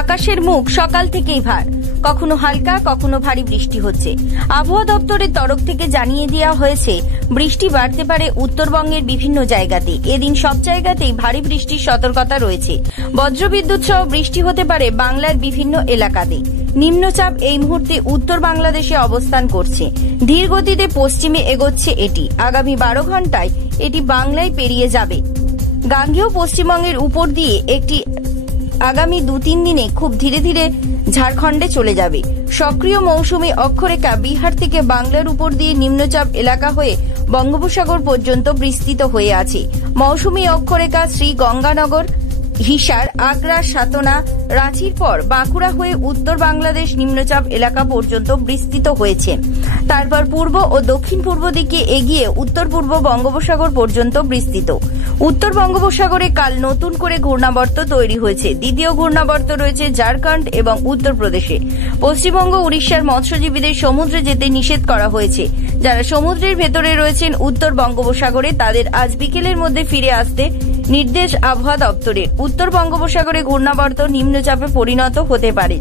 আকাশের মুখ সকাল থেকেই ভার, কখনো হালকা কখনো ভারী বৃষ্টি হচ্ছে। আবহাওয়া দপ্তরের তরফ থেকে জানিয়ে দেওয়া হয়েছে বৃষ্টি বাড়তে পারে উত্তরবঙ্গের বিভিন্ন জায়গাতে। এদিন সব জায়গাতেই ভারী বৃষ্টির সতর্কতা রয়েছে। বজ্রবিদ্যুৎ সহ বৃষ্টি হতে পারে বাংলার বিভিন্ন এলাকাতে। নিম্নচাপ এই মুহূর্তে উত্তর বাংলাদেশে অবস্থান করছে। ধীর গতিতে পশ্চিমে এগোচ্ছে এটি। আগামী 12 ঘন্টায় এটি বাংলায় পেরিয়ে যাবে। গাঙ্গেয় পশ্চিমবঙ্গের উপর দিয়ে একটি আগামী 2-3 দিনে খুব ধীরে ধীরে ঝাড়খণ্ডে চলে যাবে। সক্রিয় মৌসুমী অক্ষরেখা বিহার থেকে বাংলার উপর দিয়ে নিম্নচাপ এলাকা হয়ে বঙ্গোপসাগর পর্যন্ত বিস্তৃত হয়ে আছে। মৌসুমী অক্ষরেখা শ্রী গঙ্গানগর, হিসার, আগ্রা, সাতনা, রাঁচির পর বাঁকুড়া হয়ে উত্তর বাংলাদেশ নিম্নচাপ এলাকা পর্যন্ত বিস্তৃত হয়েছে। তারপর পূর্ব ও দক্ষিণ পূর্ব দিকে এগিয়ে উত্তর পূর্ব বঙ্গোপসাগর পর্যন্ত বিস্তৃত। উত্তর বঙ্গোপসাগরে কাল নতুন করে ঘূর্ণাবর্ত তৈরি হয়েছে। দ্বিতীয় ঘূর্ণাবর্ত রয়েছে ঝাড়খণ্ড এবং উত্তরপ্রদেশে। পশ্চিমবঙ্গ, উড়িষ্যার মৎস্যজীবীদের সমুদ্রে যেতে নিষেধ করা হয়েছে। যারা সমুদ্রের ভেতরে রয়েছেন উত্তর বঙ্গোপসাগরে তাদের আজ বিকেলের মধ্যে ফিরে আসতে নির্দেশ আবহাওয়া দপ্তরের। উত্তর বঙ্গোপসাগরে ঘূর্ণাবর্ত নিম্নচাপে পরিণত হতে পারে।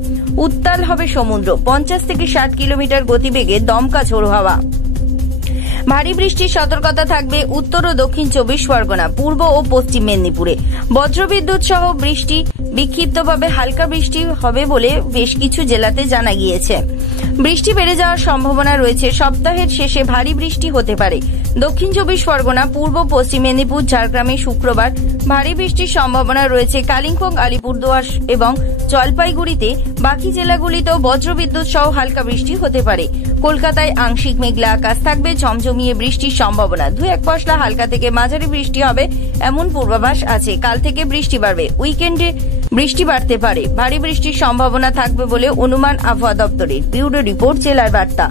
উত্তাল হবে সমুদ্র। 50 থেকে 60 কিলোমিটার গতিবেগে দমকা ঝোড়ো হাওয়া। ভারী বৃষ্টির সতর্কতা থাকবে উত্তর ও দক্ষিণ 24 পরগনা, পূর্ব ও পশ্চিম মেদিনীপুরে। বজ্রবিদ্যুৎ সহ বৃষ্টি, বিক্ষিপ্তভাবে হালকা বৃষ্টি হবে বলে বেশ কিছু জেলাতে জানা গিয়েছে। বৃষ্টি বেড়ে যাওয়ার সম্ভাবনা রয়েছে। সপ্তাহের শেষে ভারী বৃষ্টি হতে পারে। দক্ষিণ 24 পরগনা, পূর্ব পশ্চিম মেদিনীপুর, ঝাড়গ্রামে শুক্রবার ভারী বৃষ্টির সম্ভাবনা রয়েছে। কালিম্পং, আলিপুরদুয়ার এবং জলপাইগুড়িতে। বাকি জেলাগুলিতেও বজ্রবিদ্যুৎ সহ হালকা বৃষ্টি হতে পারে। কলকাতায় আংশিক মেঘলা আকাশ থাকবে, ঝমঝমিয়ে বৃষ্টির সম্ভাবনা। 2-1 পশলা হালকা থেকে মাঝারি বৃষ্টি হবে এমন পূর্বাভাস আছে। কাল থেকে বৃষ্টি বাড়বে। উইকেন্ডে বৃষ্টি বাড়তে পারে। ভারী বৃষ্টির সম্ভাবনা থাকবে বলে অনুমান আবহাওয়া দপ্তরের। ব্যুরো রিপোর্ট, জেলার বার্তা।